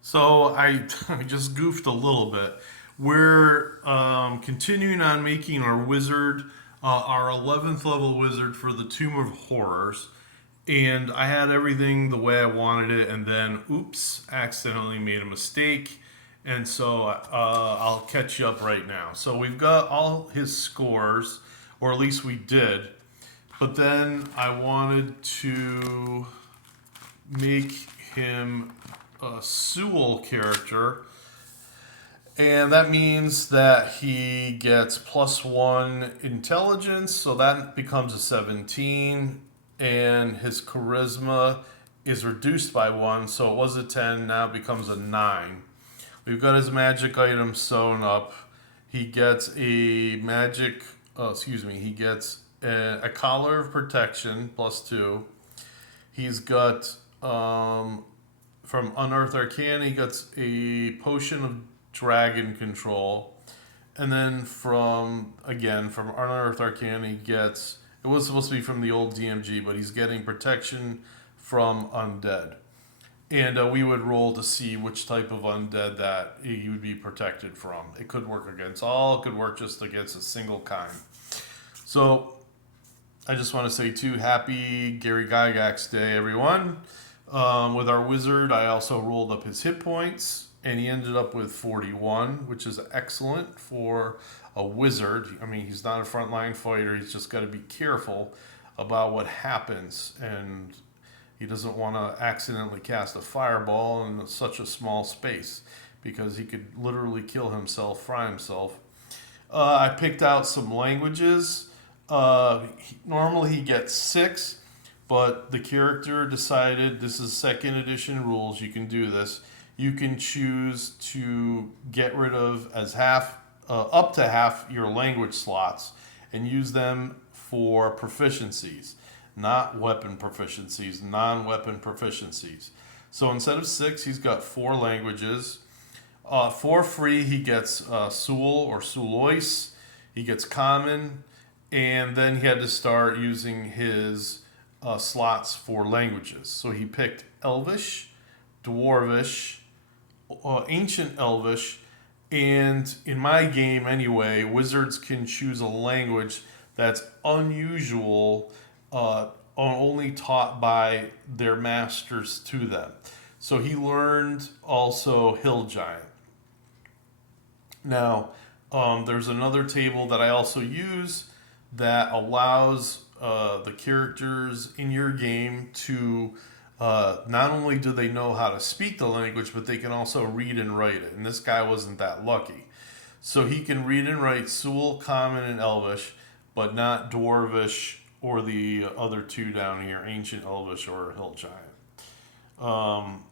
So I, I just goofed a little bit. We're continuing on making our wizard, our 11th level wizard for the Tomb of Horrors. And I had everything the way I wanted it, and then, oops, accidentally made a mistake. And so I'll catch you up right now. So we've got all his scores, or at least we did. But then I wanted to make him a Sewell character, and that means that he gets +1 intelligence, so that becomes a 17, and his charisma is reduced by 1, so it was a 10, now it becomes a 9. We've got his magic item sewn up. He gets a magic, he gets a collar of protection +2. He's got from Unearthed Arcana, he gets a potion of dragon control. And then from Unearthed Arcana, he gets, it was supposed to be from the old DMG, but he's getting protection from undead. And we would roll to see which type of undead that he would be protected from. It could work against all, it could work just against a single kind. So I just want to say too, happy Gary Gygax Day, everyone. With our wizard, I also rolled up his hit points, and he ended up with 41, which is excellent for a wizard. I mean, he's not a frontline fighter. He's just got to be careful about what happens, and he doesn't want to accidentally cast a fireball in such a small space because he could literally kill himself, fry himself. I picked out some languages. Normally he gets 6, but the character decided, this is second edition rules, you can do this. You can choose to get rid of up to half your language slots and use them for proficiencies, not weapon proficiencies, non-weapon proficiencies. So instead of 6, he's got 4 languages. For free, he gets Sewell or Sulois. He gets Common, and then he had to start using his slots for languages. So he picked Elvish, Dwarvish, Ancient Elvish, and in my game anyway, wizards can choose a language that's unusual, only taught by their masters to them. So he learned also Hill Giant. Now, there's another table that I also use that allows the characters in your game to not only do they know how to speak the language, but they can also read and write it. And this guy wasn't that lucky. So he can read and write Sewell, Common, and Elvish, but not Dwarvish or the other two down here, Ancient Elvish or Hill Giant. Um,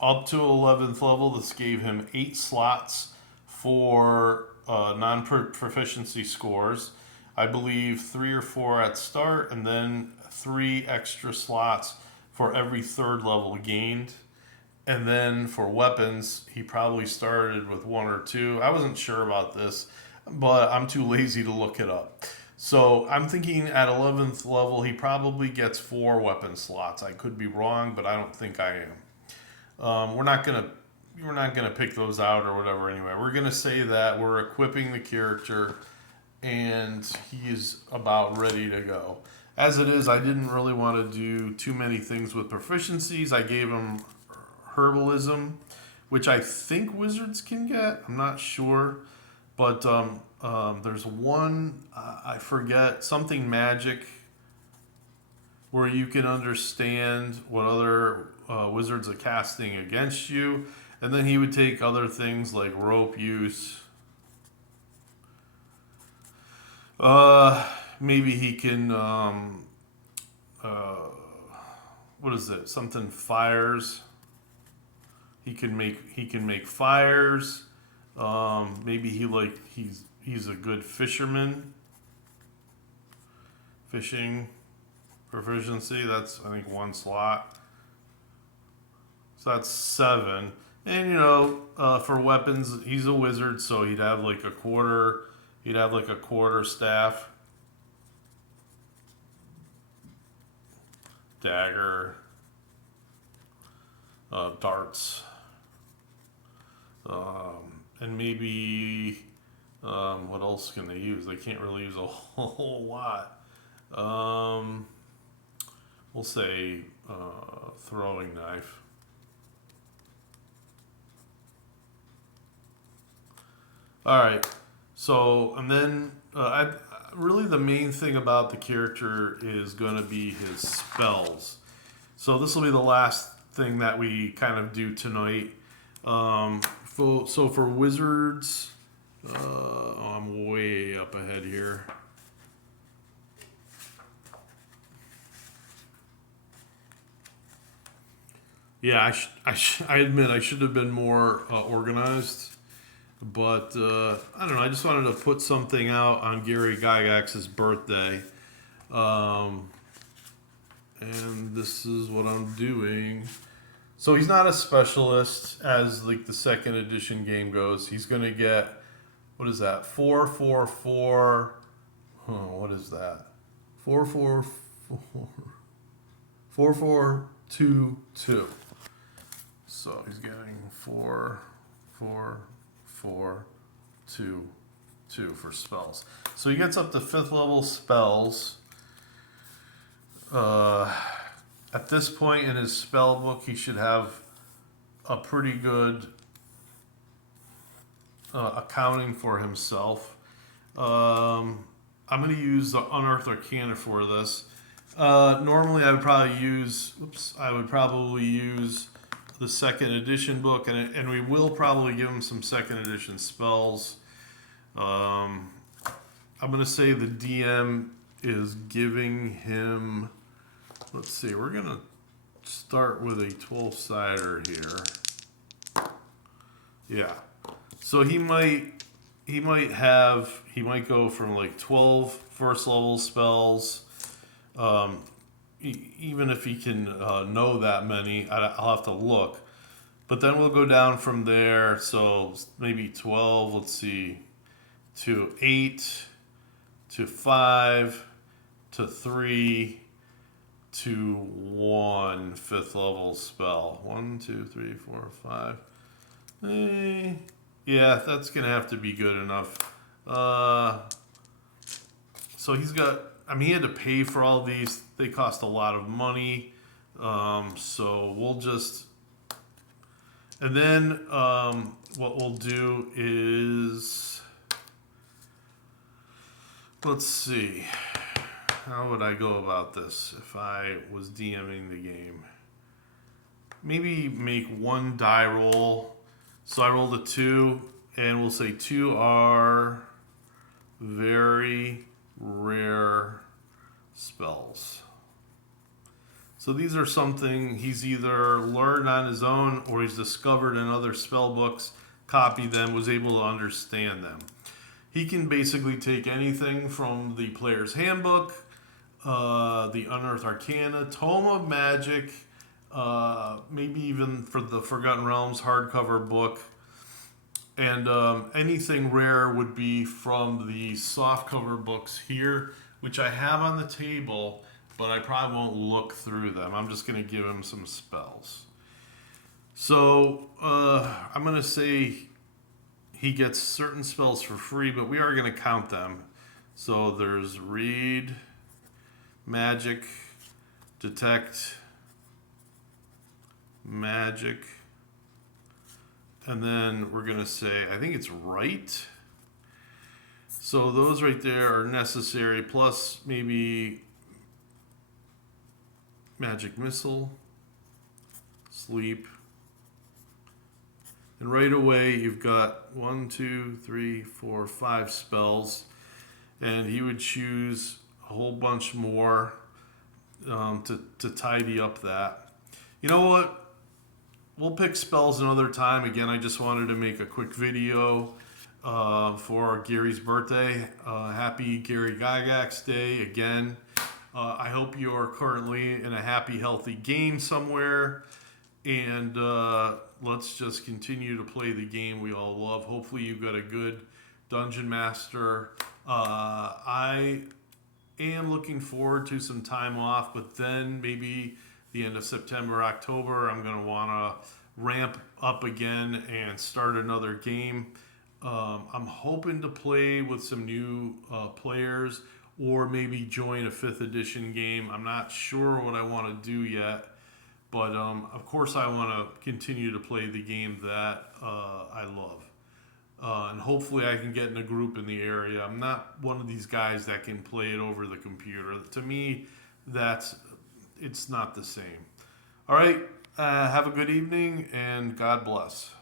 Up to 11th level, this gave him 8 slots for non-proficiency scores. I believe 3 or 4 at start, and then 3 extra slots for every third level gained. And then for weapons, he probably started with 1 or 2. I wasn't sure about this, but I'm too lazy to look it up. So I'm thinking at 11th level, he probably gets 4 weapon slots. I could be wrong, but I don't think I am. We're not gonna pick those out or whatever. Anyway, we're gonna say that we're equipping the character, and he is about ready to go. As it is, I didn't really want to do too many things with proficiencies. I gave him herbalism, which I think wizards can get. I'm not sure, but there's one I forget, something magic, where you can understand what other wizards are casting against you. And then he would take other things like rope use. Maybe he can, uh, what is it? Something fires. He can make fires. Maybe he's a good fisherman. Fishing proficiency. That's, I think, 1 slot. So that's 7. And for weapons, he's a wizard, so he'd have like a quarter. He'd have like a quarter staff, dagger. darts. And maybe, what else can they use? They can't really use a whole lot. We'll say throwing knife. All right. So, and then really the main thing about the character is going to be his spells. So this will be the last thing that we kind of do tonight. So for wizards, I'm way up ahead here. Yeah, I admit I should have been more organized. But I don't know. I just wanted to put something out on Gary Gygax's birthday, and this is what I'm doing. So he's not a specialist as like the second edition game goes. He's gonna get, what is that? 444. What is that? 444. 4422. So he's getting 4, 4, 2, 2 for spells. So he gets up to 5th level spells. At this point in his spell book, he should have a pretty good accounting for himself. I'm going to use the Unearthed Arcana for this. Normally, I would probably use. The second edition book, and we will probably give him some second edition spells. I'm going to say the DM is giving him, let's see, we're going to start with a 12-sider here. Yeah. So he might go from like 12 first level spells. Even if he can know that many, I'll have to look. But then we'll go down from there. So maybe 12, let's see, to 8, to 5, to 3, to 1 5th level spell. 1, 2, 3, 4, 5. Yeah, that's going to have to be good enough. So he's got, he had to pay for all these. They cost a lot of money. So we'll just, and then what we'll do is, let's see, how would I go about this if I was DMing the game? Maybe make one die roll. So I rolled a 2, and we'll say 2 are very rare spells. So these are something he's either learned on his own or he's discovered in other spell books, copied them, was able to understand them. He can basically take anything from the player's handbook, the Unearthed Arcana, Tome of Magic, maybe even for the Forgotten Realms hardcover book. And anything rare would be from the softcover books here, which I have on the table, but I probably won't look through them. I'm just going to give him some spells. So I'm going to say he gets certain spells for free, but we are going to count them. So there's Read, Magic, Detect, Magic, and then we're going to say, I think it's Write. So those right there are necessary, plus maybe Magic Missile, Sleep. And right away you've got 1, 2, 3, 4, 5 spells. And he would choose a whole bunch more to tidy up that. You know what? We'll pick spells another time. Again, I just wanted to make a quick video for Gary's birthday. Happy Gary Gygax Day again. I hope you're currently in a happy, healthy game somewhere. And let's just continue to play the game we all love. Hopefully you've got a good Dungeon Master. I am looking forward to some time off, but then maybe the end of September, October, I'm going to want to ramp up again and start another game. I'm hoping to play with some new players or maybe join a 5th edition game. I'm not sure what I want to do yet, but of course, I want to continue to play the game that I love. And hopefully, I can get in a group in the area. I'm not one of these guys that can play it over the computer. To me, it's not the same. All right, have a good evening and God bless.